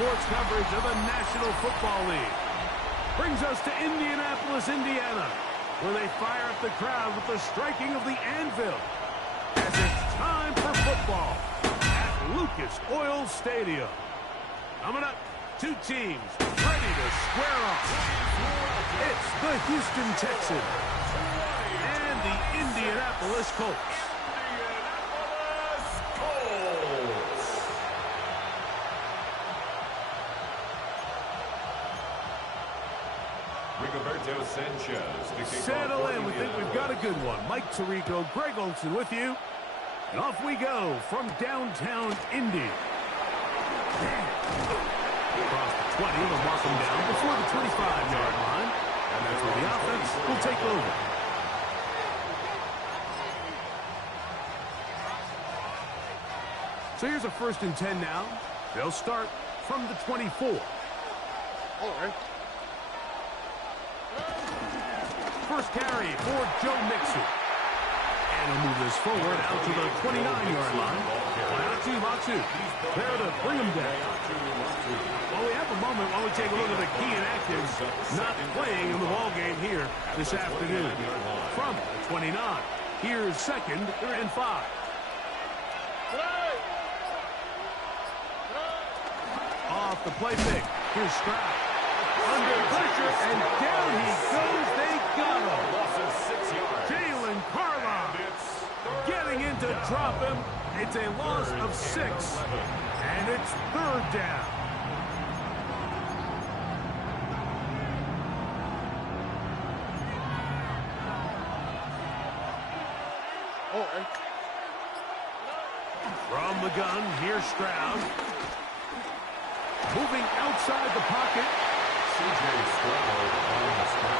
sports coverage of the National Football League. Brings us to Indianapolis, Indiana, where they fire up the crowd with the striking of the anvil as it's time for football at Lucas Oil Stadium. Coming up, two teams ready to square off. It's the Houston Texans and the Indianapolis Colts. Settle in. We think we've got a good one. Mike Tirico, Greg Olson with you. And off we go from downtown Indy. Across the 20, they'll mark them down before the 25-yard line. And that's where the offense will take over. So here's a 1st and 10 now. They'll start from the 24. All right. First carry for Joe Mixon. And he'll move this forward out to the 29-yard line. Latu. There to bring him down. Well, we have a moment while we take a look at the key inactives not playing in the ball game here this afternoon. From the 29, here's 2nd and 5. Off the play fake. Here's Stroud. Under pressure, and down he goes. They got him. Jalen Carlon getting in to drop him. It's a loss of 6, and it's 3rd down. From the gun, here's Stroud. Moving outside the pocket. And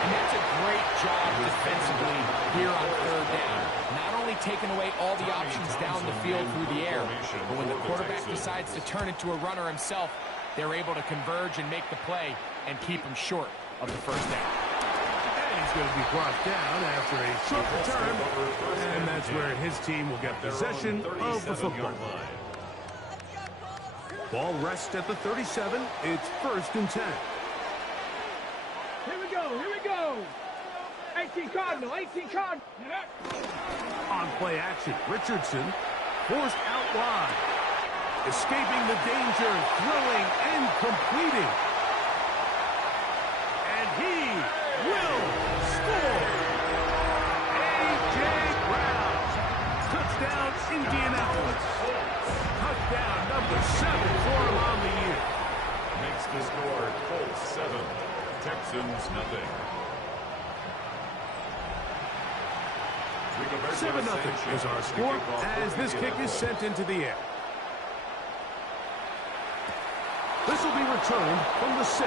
that's a great job defensively here on 3rd down. Not only taking away all the options down the field through the air, but when the quarterback decides to turn into a runner himself, they're able to converge and make the play and keep him short of the 1st down. And he's going to be brought down after a short return, and that's where his team will get possession of the football. Ball rests at the 37. It's 1st and 10. Here we go. 18 Cardinal. On play action, Richardson forced out wide. Escaping the danger, throwing and completing. And he will score. A.J. Brown. Touchdown, Indianapolis. Touchdown number 7 for him on the year. Makes the score Colts 7, Texans nothing. 7-0 is our score as this kick is sent into the air. This will be returned from the 6.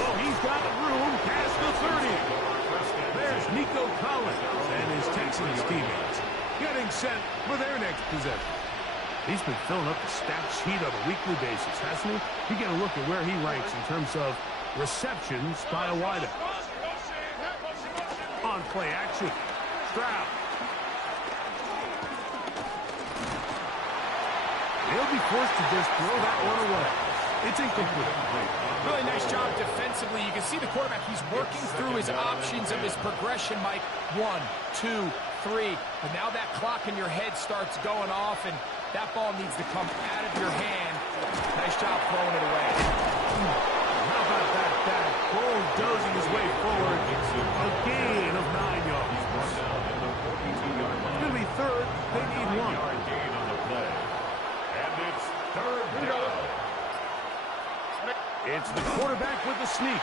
Oh, he's got room past the 30. There's Nico Collins and his Texans teammates getting set for their next possession. He's been filling up the stat sheet on a weekly basis, hasn't he? You get a look at where he ranks in terms of receptions by a wideout. On play action, Stroud. He'll be forced to just throw that one away. It's incomplete. Really nice job defensively. You can see the quarterback, he's working through his options of his progression, Mike. 1, 2, 3. But now that clock in your head starts going off, and that ball needs to come out of your hand. Nice job throwing it away. How about that back bulldozing his way forward? A gain of 9 yards. It's going to be 3rd. They need 1. Gain on the play. And it's 3rd down. It's the quarterback with the sneak.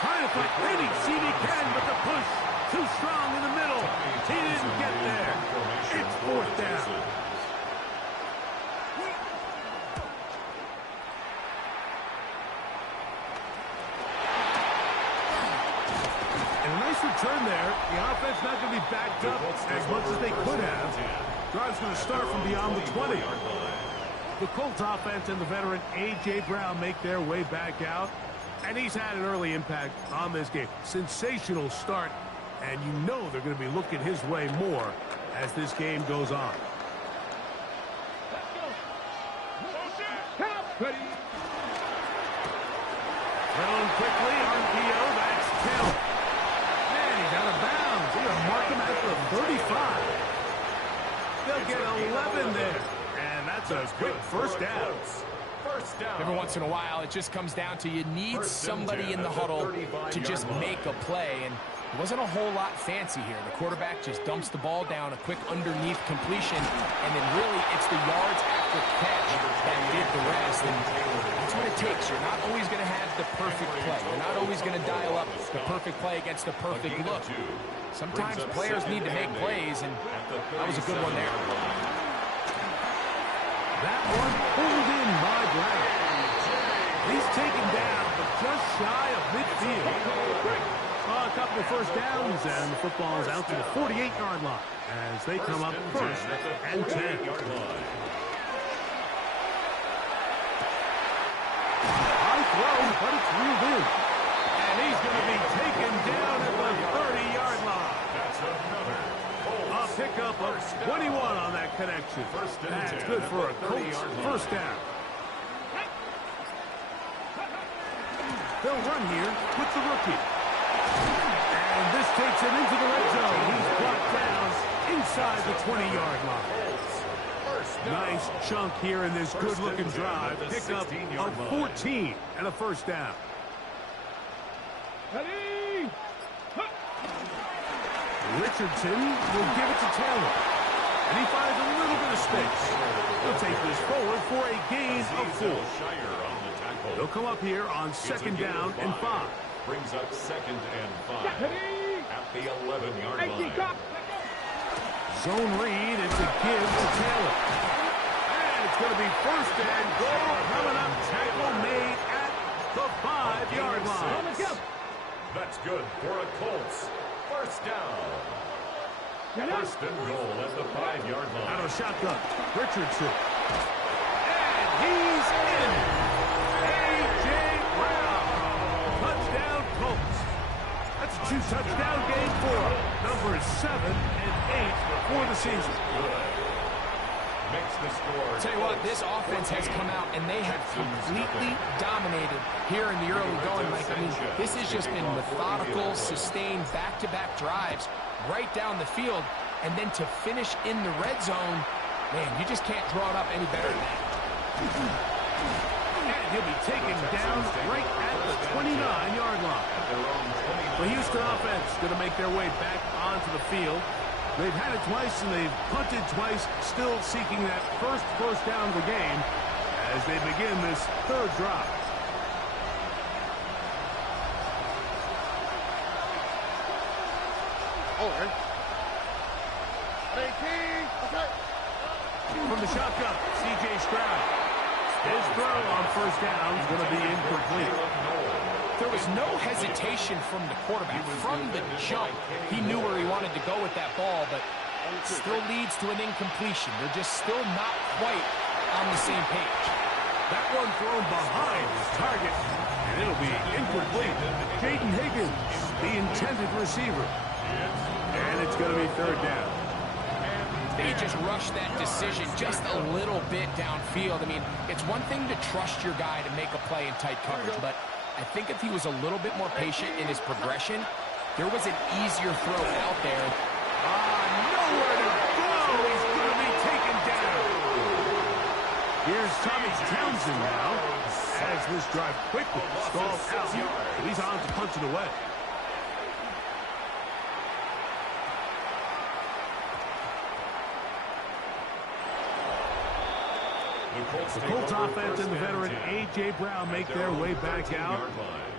Trying to put any seed he can, but the push too strong in the middle. He didn't get there. It's 4th down. And a nice return there. The offense not going to be backed up as much as they could have. Drive's going to start from beyond the 20. The Colts offense and the veteran A.J. Brown make their way back out. And he's had an early impact on this game. Sensational start. And you know they're going to be looking his way more as this game goes on. Ready. Thrown quickly, RPO, that's 10. Man, he's out of bounds. They're going to mark him at the 35. They'll get 11 there. And that's a quick first down. First down. Every once in a while, it just comes down to you need somebody in the huddle to just make a play. And it wasn't a whole lot fancy here. The quarterback just dumps the ball down, a quick underneath completion, and then really it's the yards after catch that did the rest. And that's what it takes. You're not always going to have the perfect play. You're not always going to dial up the perfect play against the perfect look. Sometimes players need to make plays, and that was a good one there. That one pulled in by Brown. He's taken down, but just shy of midfield. A couple of first downs, and the football is out to the 48-yard line as they come up first and 10. High throw, but it's reeled in. And he's going to be taken down at the 30-yard line. A pickup of 21 on that connection. That's good for a Colts first down. They'll run here with the rookie. And this takes him into the red zone. He's brought down inside the 20-yard line. Nice chunk here in this good-looking drive. Pickup of 14 and a first down. Ready. Richardson will give it to Taylor. And he finds a little bit of space. He'll take this forward for a gain of 4. They'll come up here on second down and 5. Brings up second and 5 at the 11-yard line. Zone read, it's a give to Taylor. And it's going to be first and goal coming up. Tackle made at the 5-yard line. That's good for a Colts. First down. First and goal at the 5-yard line. Out of shotgun, Richardson. And he's in. A.J. Brown. Touchdown Colts. That's a 2-touchdown game for numbers 7 and 8 for the season. Makes the score. Tell you what, this offense has come out and they have completely dominated here in the early going, Mike. I mean, this has just been methodical, sustained, back-to-back drives right down the field. And then to finish in the red zone, man, you just can't draw it up any better than that. And he'll be taken down right at the 29-yard line. The Houston offense going to make their way back onto the field. They've had it twice and they've punted twice, still seeking that first down of the game as they begin this third drive. Okay. From the shotgun, C.J. Stroud. His throw on first down is going to be incomplete. There was no hesitation from the quarterback. From the jump, he knew where he wanted to go with that ball, but it still leads to an incompletion. They're just still not quite on the same page. That one thrown behind his target, and it'll be incomplete. Jaden Higgins, the intended receiver. And it's going to be third down. They just rushed that decision just a little bit downfield. I mean, it's one thing to trust your guy to make a play in tight coverage, but I think if he was a little bit more patient in his progression, there was an easier throw out there. Nowhere to go. He's going to be taken down. Here's Tommy Townsend now as this drive quickly stalls out. He's on to punch it away. The Colts offense and the veteran A.J. Brown make their way back out.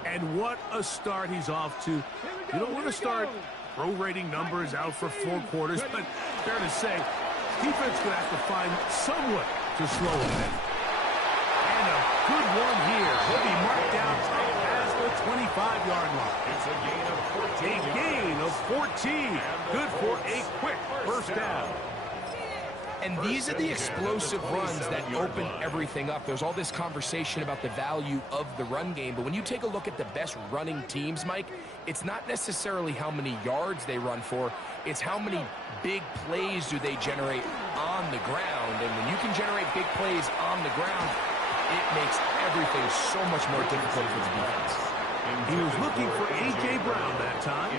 And what a start he's off to. You don't want to start prorating numbers out for 4 quarters, but fair to say, defense going to have to find some way to slow him down. And a good one here. He'll be marked down as the 25-yard line. It's a gain of 14. A gain of 14. Good for a quick first down. And these are the explosive runs that open everything up. There's all this conversation about the value of the run game, but when you take a look at the best running teams, Mike, it's not necessarily how many yards they run for, it's how many big plays do they generate on the ground. And when you can generate big plays on the ground, it makes everything so much more difficult for the defense. He was looking for A.J. Brown that time.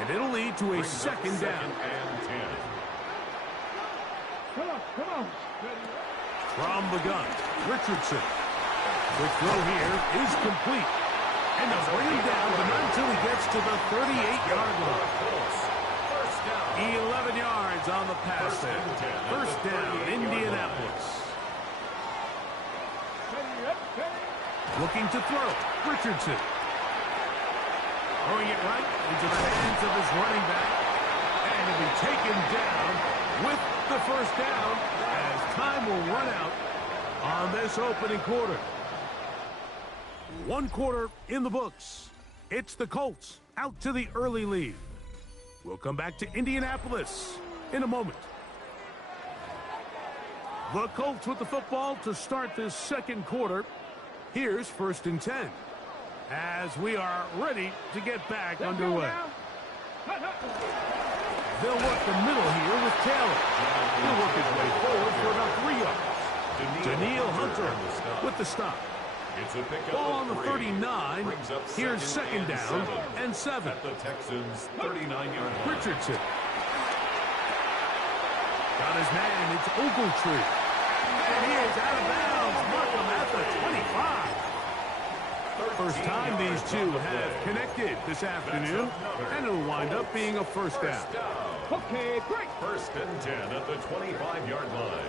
And it'll lead to a second down. Come on. From the gun, Richardson. The throw here is complete. And they'll bring him down, but not until he gets to the 38-yard line. 11 yards on the pass there. First down, Indianapolis. Looking to throw, Richardson. Throwing it right into the hands of his running back. And he'll be taken down with the first down as time will run out on this opening quarter. One quarter in the books. It's the Colts out to the early lead. We'll come back to Indianapolis in a moment. The Colts with the football to start this second quarter. Here's 1st and 10 as we are ready to get back underway. They'll work the middle here with Taylor. He'll work his way forward for about 3 yards. Daniil Hunter with the stop. Ball on the 39. Here's second down and 7. The Texans 39-yard. Richardson. Got his man. It's Ogletree. And he is out of bounds. Mark him at the 25. First time these two have connected this afternoon, and it'll wind up being a first down. Okay, great. 1st and 10 at the 25-yard line.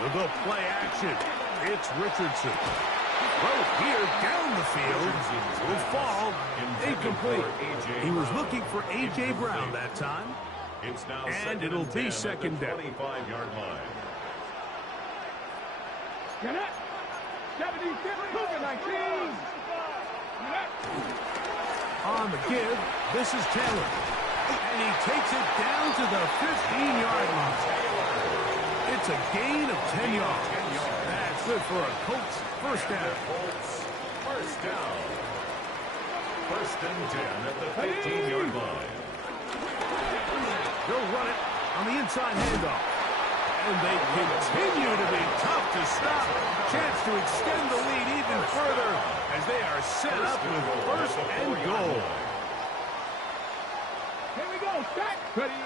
We'll go play action. It's Richardson. Throw here down the field. Will fall incomplete. He was looking for A.J. Brown that time. And it'll be second down. 25-yard line. Get it. 76, 19. On the give, this is Taylor. And he takes it down to the 15-yard line. It's a gain of 10 yards. That's good for a Colts first down. First down. 1st and 10 at the 15-yard line. They'll run it on the inside handoff. And they continue to be tough to stop. Chance to extend the lead even further as they are set up with 1st and goal. Here we go, stack. Ready.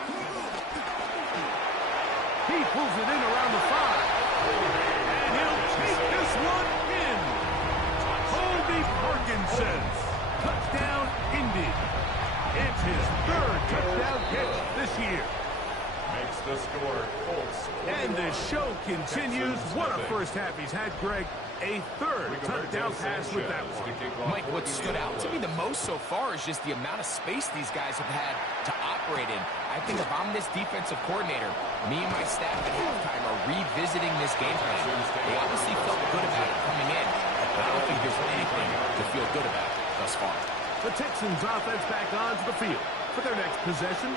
He pulls it in around the 5. And he'll take this one in. Colby Parkinson. Touchdown, Indy. It's his 3rd touchdown catch this year. Makes the score Colts. And the show continues. What a first half he's had, Greg. A 3rd touchdown pass with that one. Mike, what stood out to me the most so far is just the amount of space these guys have had to operate in. I think if I'm this defensive coordinator, me and my staff at halftime are revisiting this game plan. They obviously felt good about it coming in, but I don't think there's anything to feel good about thus far. The Texans offense back onto the field for their next possession.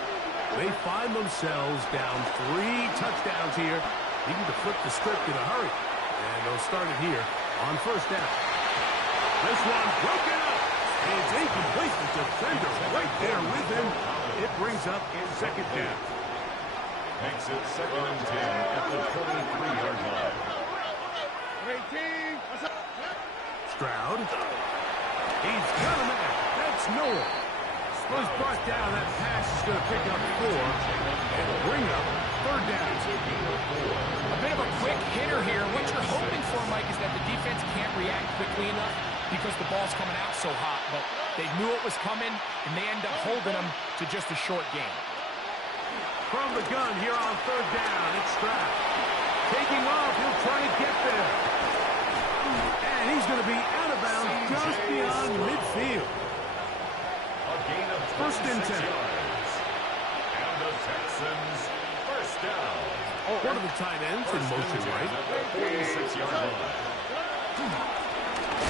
They find themselves down 3 touchdowns here, needing to flip the script in a hurry. And they'll start it here on first down. This one broken up. It's incomplete. The defender right there with him. It brings up second down. Makes it 2nd and 10 at the 23-yard line. Stroud. He's got him in. That's Noah. Was brought down. That pass is going to pick up 4 and bring up 3rd down. A bit of a quick hitter here. What you're hoping for, Mike, is that the defense can't react quickly enough because the ball's coming out so hot. But they knew it was coming, and they end up holding them to just a short game. From the gun here on 3rd down, it's Stroud. Taking off, he'll try to get there. And he's going to be out of bounds just beyond midfield. A gain of 1st and 10. yards. And the Texans first down. One of the tight ends in motion right. 46-yard line.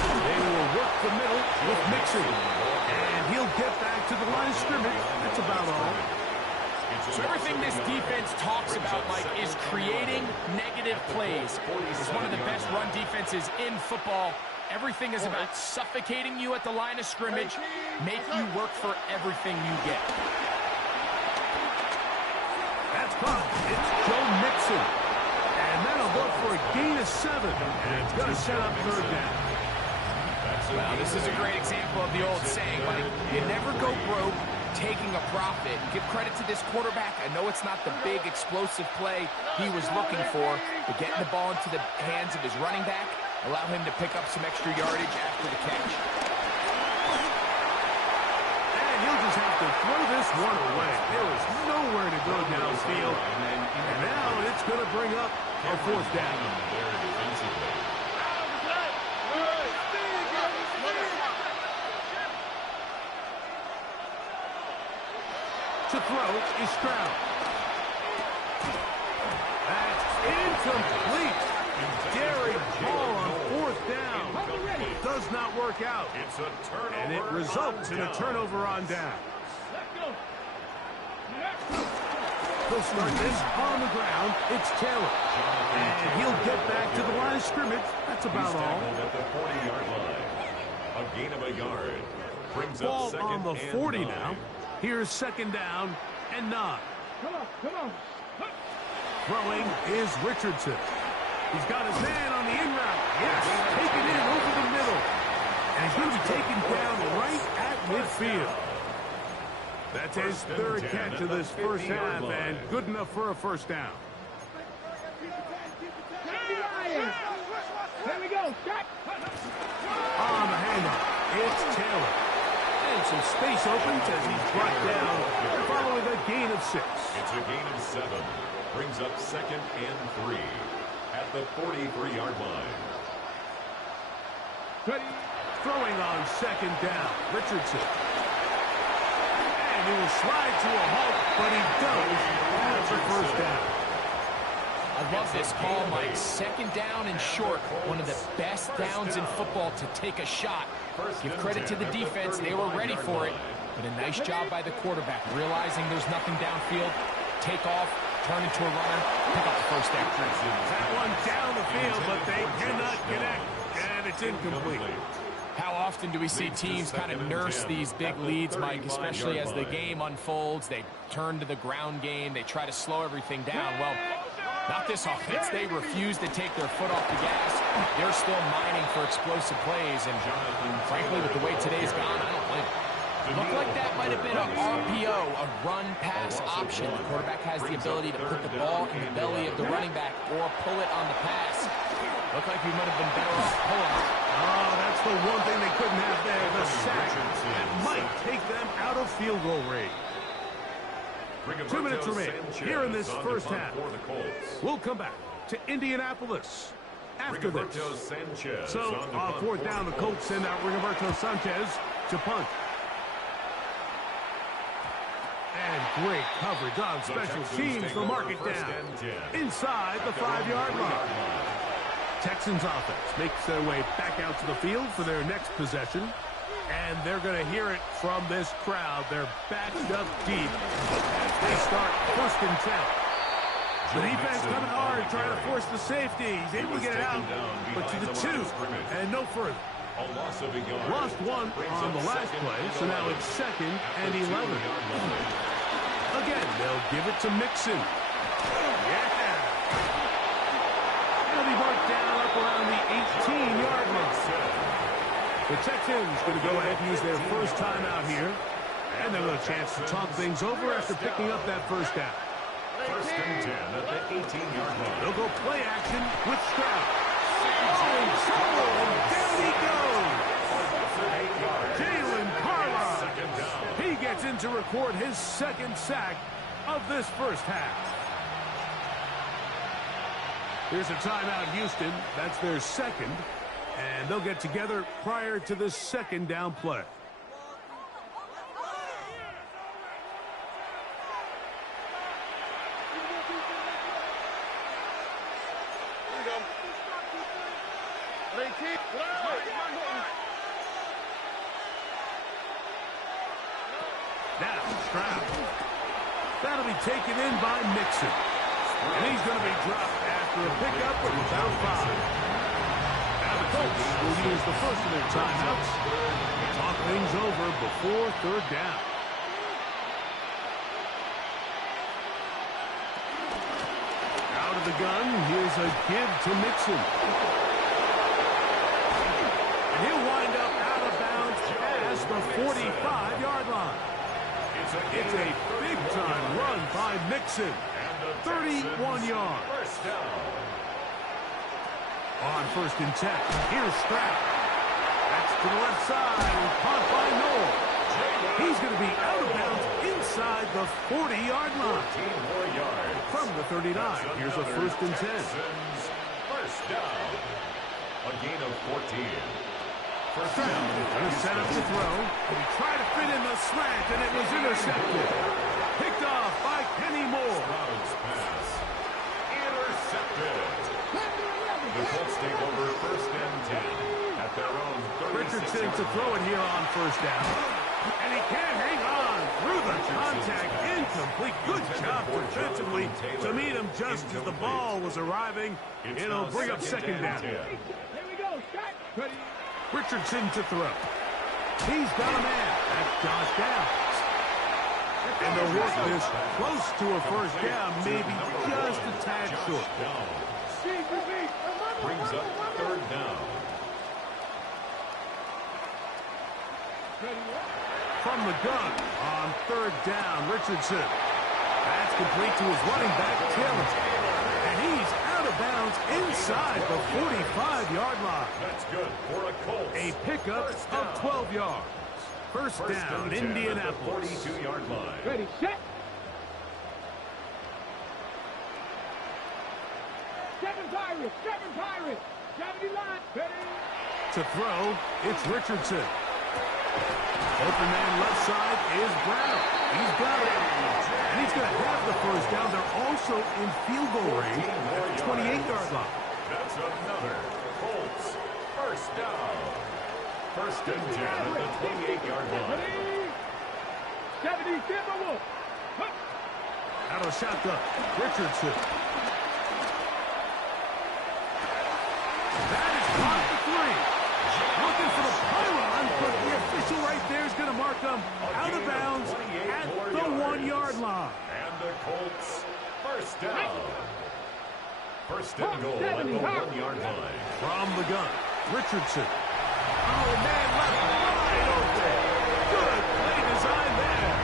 They will work the middle with Mixon. And he'll get back to the line of scrimmage. That's about all. So everything this defense talks about, Mike, is creating negative plays. It's one of the best run defenses in football. Everything is about suffocating you at the line of scrimmage, make you work for everything you get. Oh, it's Joe Mixon. And that'll go for a gain of 7. And it's going to set up third down. Well, this is a great example of the old saying, Mike, you never go broke taking a profit. Give credit to this quarterback. I know it's not the big explosive play he was looking for, but getting the ball into the hands of his running back, allow him to pick up some extra yardage after the catch. And he'll just have to throw this one away. There is nowhere to go downfield. And now it's going to bring up a fourth down. To throw is Stroud. That's incomplete. Daring ball on fourth down. Does not work out. It's a turnover. And it results in a turnover on down. He'll start this on the ground. It's Taylor. And he'll get back to the line of scrimmage. That's about all. At the 40-yard line. A gain of a yard. Brings Ball up second on the and 40 9. now. Here's second down and 9. Come on. Throwing is Richardson. He's got his man on the in route. Yes, take it in over the middle. And he's going to be taken down right at midfield. That's his third catch of this first half, and good enough for a first down. Here we go. Jack. On the handoff, it's Taylor. And some space opens as he's brought down following a gain of 6. It's a gain of 7. Brings up second and 3 at the 43-yard line. Ready. Throwing on second down, Richardson. And he will slide to a halt, but he does. That's a first down. I love this call, Mike. Second down and short. One of the best downs in football to take a shot. Give credit to the defense. They were ready for it. But a nice job by the quarterback, realizing there's nothing downfield. Take off, turn into a runner, pick up the first down. That one down the field, but they cannot connect. And it's incomplete. How often do we see teams kind of nurse these big leads, Mike, especially as the game unfolds? They turn to the ground game. They try to slow everything down. Well, not this offense. They refuse to take their foot off the gas. They're still mining for explosive plays. And frankly, with the way today's gone, I don't blame them. Looked like that might have been an RPO, a run-pass option. The quarterback has the ability to put the ball in the belly of the running back or pull it on the pass. Looked like we might have been better off pulling it. Oh, that's the one thing they couldn't have there, the sack. That might take them out of field goal range. 2 minutes remain here in this first half. We'll come back to Indianapolis after this. So, on fourth down, the Colts send out Rigoberto Sanchez to punt. And great coverage on special teams to mark it down inside the 5-yard line. Texans offense makes their way back out to the field for their next possession. And they're going to hear it from this crowd. They're backed up deep as they start first and 10. The defense coming hard, trying to force the safety. He's able to get it out, but to the 2 and no further. Lost one on the last play, so now it's second and 11. Again, they'll give it to Mixon. Yeah. It'll be marked down up around the 18-yard line. The Texans going to go ahead and use their first timeout here. And they'll have a chance to talk things over after picking up that first down. First and 10 at the 18-yard line. They'll go play action with Stroud. Oh, and down he goes. Jalen Carlyle. He gets in to record his second sack of this first half. Here's a timeout, Houston. That's their second. And they'll get together prior to the second down play. Now, Stroud. That'll be taken in by Mixon. And he's going to be dropped after a pickup of about 5. Now the Colts will use the first of their timeouts to talk things over before third down. Out of the gun, here's a give to Mixon. And he'll wind up out of bounds past the 45-yard line. It's a big-time run by Mixon. 31 yards. First down. On 1st and 10, here's Stroud. That's to the left side and caught by Noel. He's going to be out of bounds inside the 40-yard line. 14 more yards. From the 39, here's a 1st and 10. First down. A gain of 14. First Stroud down. going to set up to throw. And he tried to fit in the slant, and it was intercepted. Picked off by Kenny Moore. Stroud's pass. Intercepted. The Colts take over 1st and 10 at their own 36. Richardson to throw it here on 1st down. And he can't hang on through the contact. Incomplete. Good job defensively to meet him just as the ball was arriving. It'll bring up 2nd down. Here we go. Start. Ready. Richardson to throw. He's got a man. That's Josh Downs. And they'll work this close to a 1st down, maybe just a tad short. Brings up 3rd down. From the gun on 3rd down, Richardson. That's complete to his running back, Taylor. And he's out of bounds inside the 45-yard line. That's good for a Colts. A pickup of 12 yards. First down, Indianapolis. 42-yard line. Ready, set. 7 Pirates, 70 line. Ready. To throw, it's Richardson. Open man left side is Brown. He's got it. And he's going to have the 1st down. They're also in field goal range at the 28-yard line. That's another Colts 1st down. 1st and 10 at the 28-yard line. Ready. 70 Timberwolf. Out of the shotgun, Richardson. That is caught for 3. Looking for the pylon, but the official right there is going to mark them out of bounds at the 1-yard line. And the Colts 1st down. 1st and goal at the 1-yard line. From the gun, Richardson. Oh, man, left wide open. Good play design there.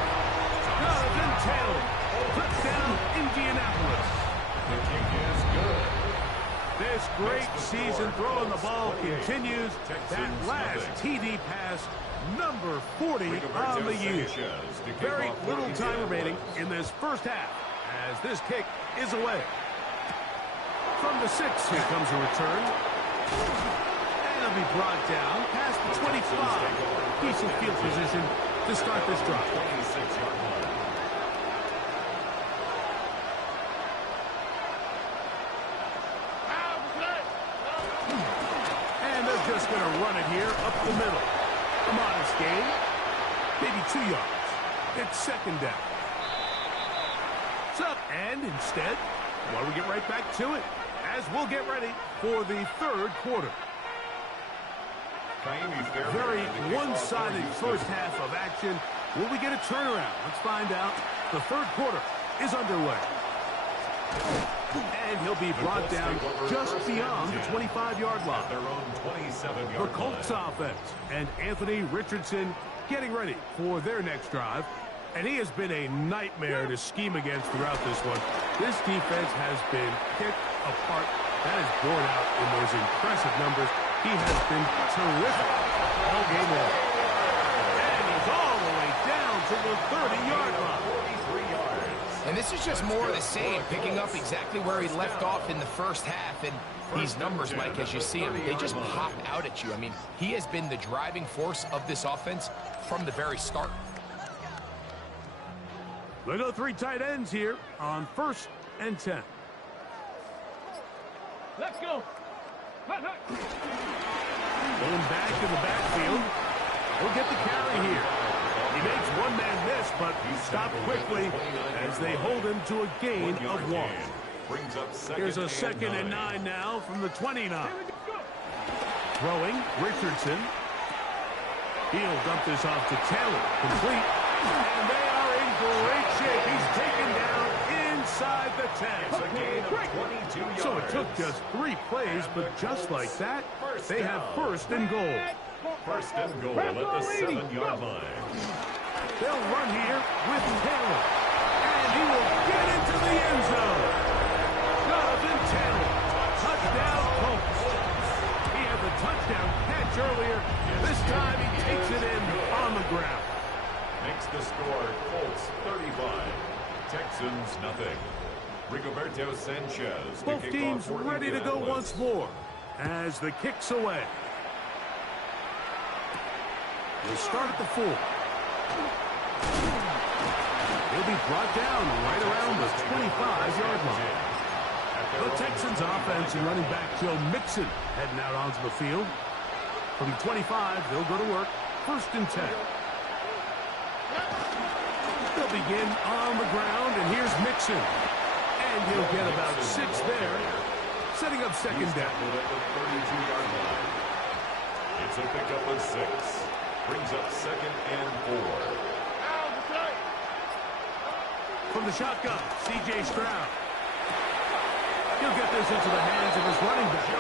Jonathan Taylor. Touchdown, Indianapolis. The kick is good. This great season throwing the ball continues. That last TD pass, number 40 on the year. Very little time remaining in this 1st half as this kick is away. From the 6, here comes a return. And it'll be brought down past the 25. Decent field position to start this drive. 26-yard line. Just going to run it here up the middle. A modest gain. Maybe 2 yards. It's 2nd down. It's up, and instead, well, we get right back to it as we'll get ready for the 3rd quarter. Very one-sided 1st half of action. Will we get a turnaround? Let's find out. The 3rd quarter is underway. And he'll be brought down just beyond the 25-yard line. Their own 27-yard The Colts offense and Anthony Richardson getting ready for their next drive. And he has been a nightmare to scheme against throughout this one. This defense has been picked apart. That is borne out in those impressive numbers. He has been terrific all game long. And he's all the way down to the 30-yard line. And this is just more of the same, picking up exactly where he left off in the 1st half. And these numbers, Mike, as you see them, they just pop out at you. I mean, he has been the driving force of this offense from the very start. They go 3 tight ends here on 1st and 10. Let's go. Going back in the backfield. He'll get the carry here. He makes one man miss, but he stopped quickly as they hold him to a gain of 1. Here's a 2nd and 9 now from the 29. Throwing, Richardson. He'll dump this off to Taylor. Complete. And they are in great shape. He's taken down inside the 10. It's a gain of 22 yards. So it took just 3 plays, but just like that, they have first and goal. First and goal at the 7-yard line. They'll run here with Taylor. And he will get into the end zone. Jonathan Taylor. Touchdown, Colts. He had the touchdown catch earlier. This time he takes it in on the ground. Makes the score Colts 35. Texans nothing. Rigoberto Sanchez. Both teams ready to go once more as the kick's away. We'll start at the 4. He'll be brought down right around the 25-yard line. The Texans offense and running back Joe Mixon heading out onto the field. From the 25, they'll go to work. First and 10. They'll begin on the ground, and here's Mixon. And he'll get about 6 there, setting up second down. At the 32-yard line. It's a pickup of 6. Brings up second and 4. From the shotgun, C.J. Stroud. He'll get this into the hands of his running back.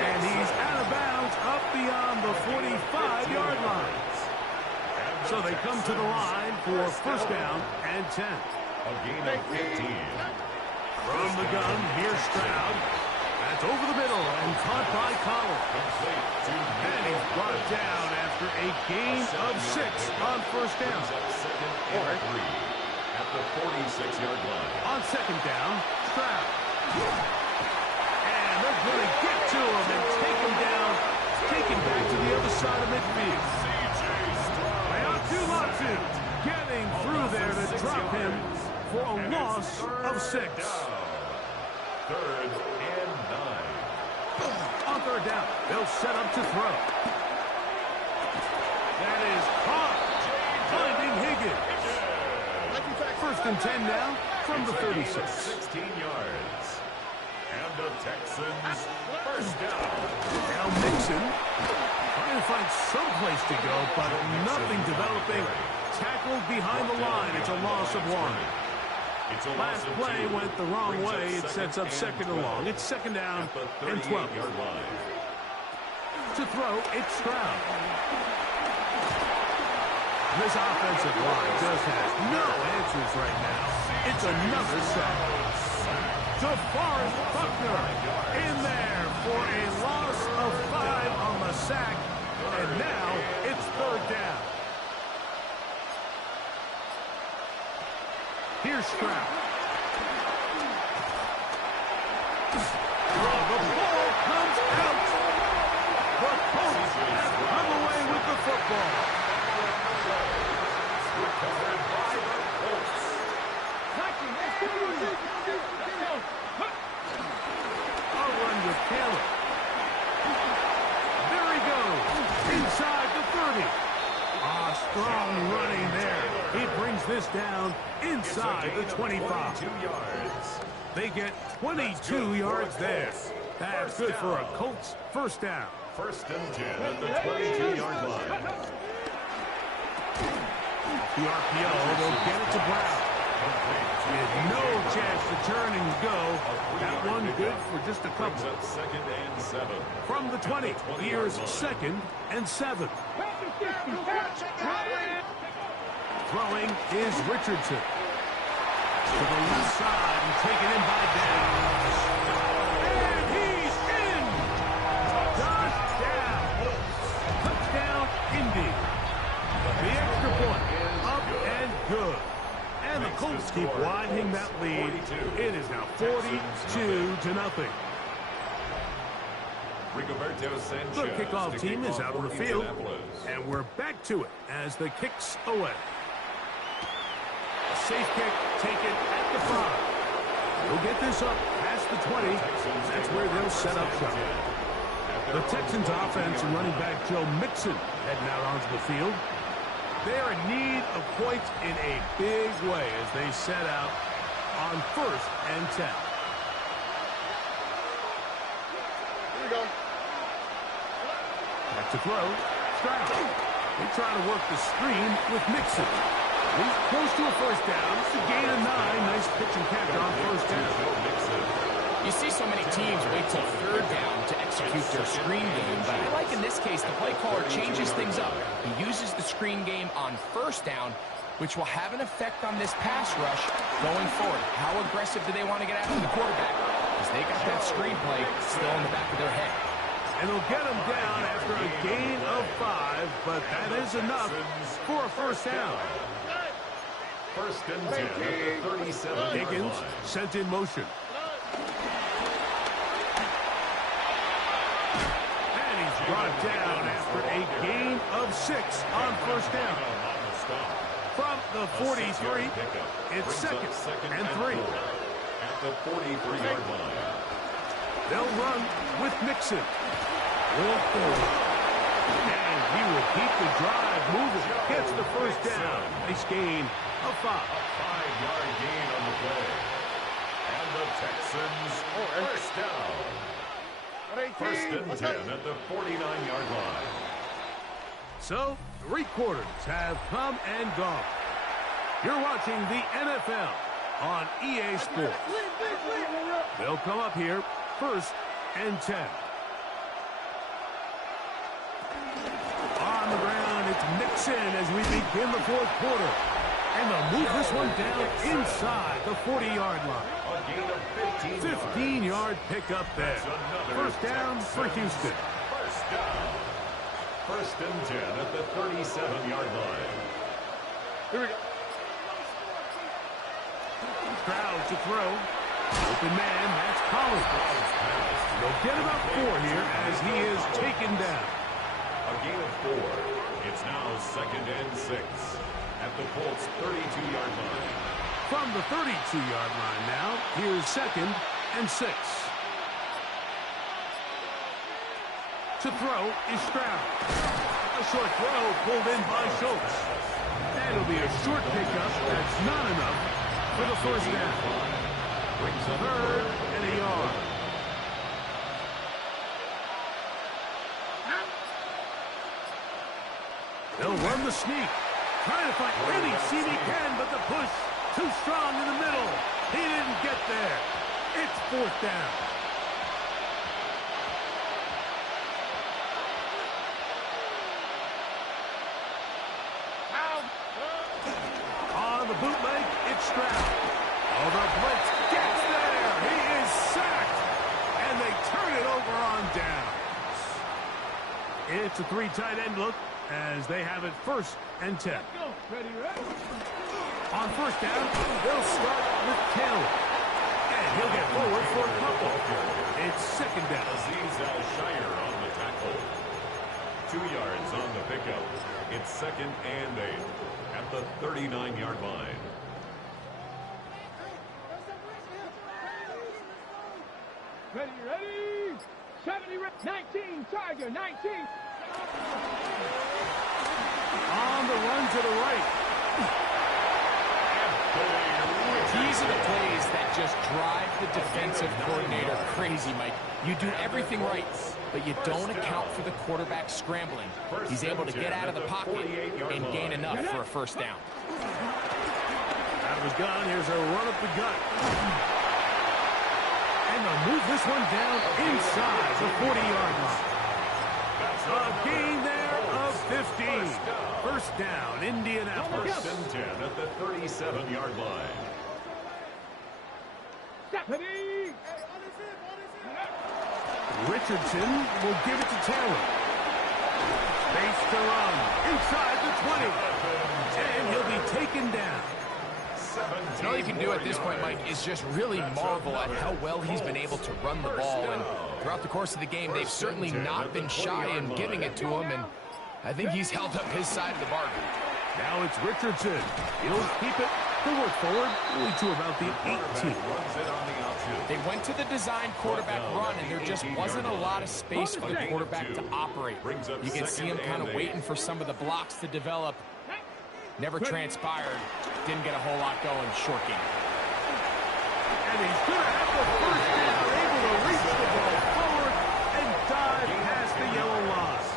And he's out of bounds up beyond the 45-yard line. So they come to the line for first down and 10. A gain of 15. From the gun, here's Stroud. That's over the middle and caught by Collins. And he's brought down after a gain of 6 on first down. Second and 3 at the 46-yard line. On second down, Stroud. And they're going to get to him and take him down, take him back to the other side of midfield. They ought to getting through there to drop him for a loss of 6. Third and 9. On third down, they'll set up to throw. That is caught. Finding Higgins. First and 10 now from the 36. 16 yards. And the Texans first down. Now Mixon trying to find some place to go, but nothing developing. Tackled behind the line. It's a loss of 1. Last play went the wrong way. It sets up second and long. It's second down and 12. To throw, it's Stroud. This offensive line just has no answers right now. It's another sack. DeForest Buckner in there for a loss of 5 on the sack. And now it's third down. Here's Stroud. The ball comes out. The Colts have come away with the football. Recovered by the Colts. I'll run with Taylor. There he goes. Inside the 30. Strong running there. He brings this down inside the 25. 22 yards. They get 22 yards there. That's good for a Colts first down. First and 10 at the 22-yard line. The RPO will get it to Brown. He had no chance to turn and go. That one good for just a couple. Brings up second and 7. From the 20, here's second and 7. Throwing is Richardson. To the left side and taken in by Downs. And he's in! Touchdown! Touchdown, Indy. The extra point, up and good. And the Colts keep widening that lead. It is now 42-0. Rigoberto Sanchez. The kickoff team is out on the field, and we're back to it as the kick's away. A safe kick taken at the 5. We'll get this up past the 20. That's where they'll set up shop. The Texans offense and running back Joe Mixon heading out onto the field. They're in need of points in a big way as they set out on first and 10. Here we go. Back to throw. Stroud. They try to work the screen with Mixon. He's close to a first down. It's a gain of 9. Nice pitch and catch on first down. You see so many teams wait till third down to execute their screen game, but I like in this case the play caller changes things up. He uses the screen game on first down, which will have an effect on this pass rush going forward. How aggressive do they want to get after the quarterback? Because they got that screen play still in the back of their head. And they'll get him down after a gain of 5, but that is enough for a first down. First and 10 at the 37-yard Higgins line. sent in motion. And he's brought down after a gain of 6 on first down. From the 43, it's second and 3. At the 43-yard line. They'll run with Mixon. Will forward. And he will keep the drive moving. Gets the first down. Nice gain of 5. A 5-yard gain on the play. And the Texans first down. First and 10 at the 49-yard line. So, 3 quarters have come and gone. You're watching the NFL on EA Sports. They'll come up here, first and 10. On the ground, it's Mixon as we begin the 4th quarter. And they'll move this one down inside the 40-yard line. A gain of 15 yards. 15-yard pickup there. First down for Houston. First down. First and 10 at the 37-yard line. Here we go. Crowd to throw. Open man, that's Collins. They'll get about 4 here as he is taken down. A gain of 4. It's now second and 6 at the Colts 32-yard line. From the 32-yard line now, here's second and 6. To throw is Stroud. A short throw pulled in by Schultz. That'll be a short pickup. That's not enough for the first down. Brings up Third and a yard. They'll run the sneak. Trying to find any seam he can, but the push too strong in the middle. He didn't get there. It's fourth down. On the bootleg, it's Stroud. Oh, the blitz gets there. He is sacked. And they turn it over on downs. It's a 3 tight end look as they have it first and 10. Ready, ready. On first down, they'll start with Taylor. And he'll get forward for a couple. It's second down. Aziz Al-Shire on the tackle. 2 yards on the pickup. It's second and 8 at the 39-yard line. Ready, ready. 70, 19, Tiger, 19. On the run to the right. These are the plays that just drive the defensive coordinator crazy, Mike. You do everything right, but you don't account for the quarterback scrambling. He's able to get out of the pocket and gain enough for a first down. Out of his gun, here's a run up the gut. And they'll move this one down inside the 40-yard line. A gain there of 15. First down, Indianapolis. First and 10 at the 37-yard line. Ready. Richardson will give it to Taylor. Space to run inside the 20. And he'll be taken down. And all you can do at this point, Mike, is just really marvel at how well he's been able to run the ball. And throughout the course of the game, they've certainly not been shy in giving it to him. And I think he's held up his side of the bargain. Now it's Richardson. He'll keep it. He'll work forward only to about the 18. They went to the design quarterback run, and there just wasn't a lot of space for the quarterback to operate. You can see him kind of waiting for some of the blocks to develop. Never transpired. Didn't get a whole lot going. Short game. And he's going to have the first down, able to reach the ball forward and dive past the yellow line.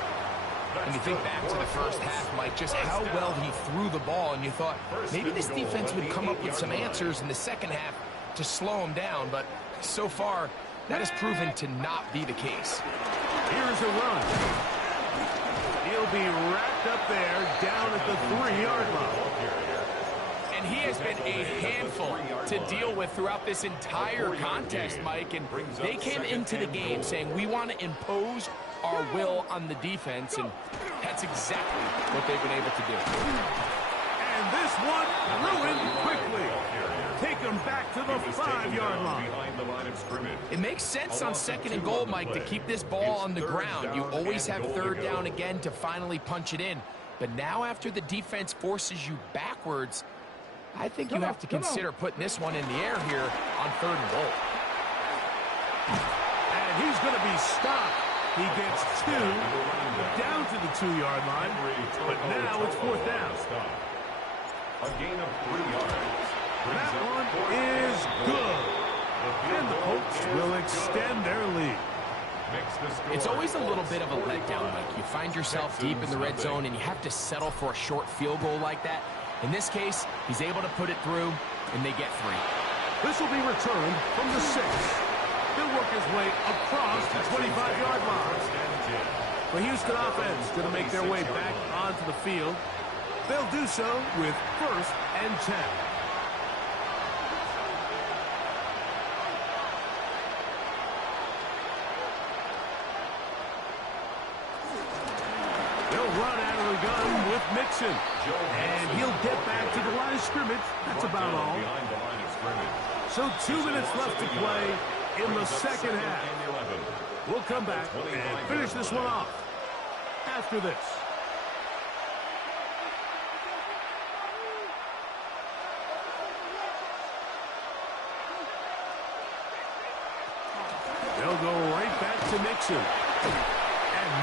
And you think back to the first half, Mike, just how well he threw the ball, and you thought maybe this defense would come up with some answers in the second half to slow him down, but so far, that has proven to not be the case. Here's a run. He'll be wrapped up there down at the 3-yard line. And he has been a handful to deal with throughout this entire contest, Mike. And they came into the game saying, we want to impose our will on the defense. And that's exactly what they've been able to do. And this one ruined quickly. Take him back to the 5-yard line. It makes sense on 2nd and goal, Mike, to keep this ball on the ground. You always have 3rd down again to finally punch it in. But now after the defense forces you backwards, I think you have to consider putting this one in the air here on 3rd and goal. And he's going to be stopped. He gets 2 down to the 2-yard line, but now it's 4th down. A gain of 3 yards. That one is good. And the Colts will extend their lead. It's always a little bit of a letdown, Mike. You find yourself deep in the red zone and you have to settle for a short field goal like that. In this case, he's able to put it through, and they get 3. This will be returned from the 6. He'll work his way across the 25-yard line. The Houston offense going to make their way back onto the field. They'll do so with 1st and 10. Run out of the gun with Mixon. And he'll get back to the line of scrimmage. That's about all. So 2 minutes left to play in the second half. We'll come back and finish this one off after this. They'll go right back to Mixon.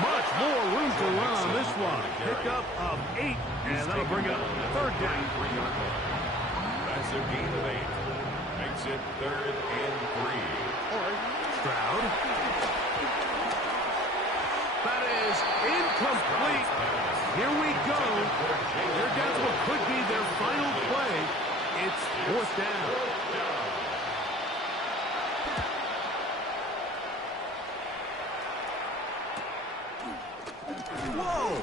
Much more room to run on this one. Pick up of 8, and that'll bring up 3rd down. That's a gain of 8. Makes it 3rd and 3. Stroud. That is incomplete. Here we go. They're down to what could be their final play. It's 4th down. Whoa!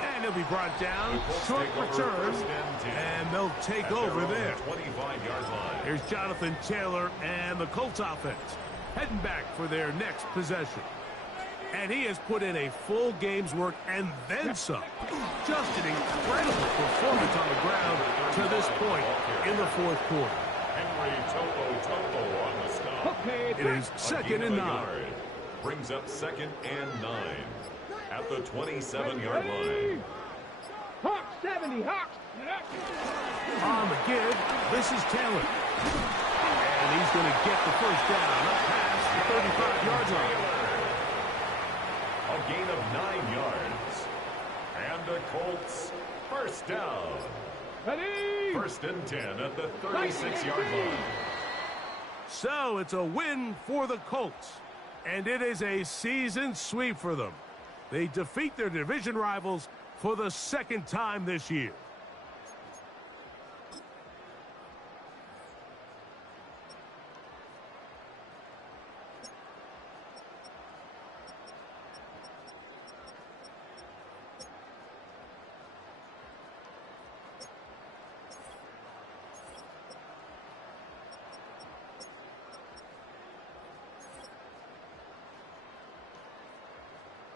And he'll be brought down. Short return. And they'll take over there. Here's Jonathan Taylor and the Colts offense heading back for their next possession. And he has put in a full game's work and then some. Just an incredible performance on the ground to this point in the 4th quarter. On the stop. It is 2nd and 9. Brings up 2nd and 9. At the 27-yard line. Hawk 70, Hawk. On the give, this is Taylor. And he's going to get the 1st down up past the 35-yard line. A gain of 9 yards. And the Colts 1st down. Ready? 1st and 10 at the 36-yard line. So it's a win for the Colts. And it is a season sweep for them. They defeat their division rivals for the 2nd time this year.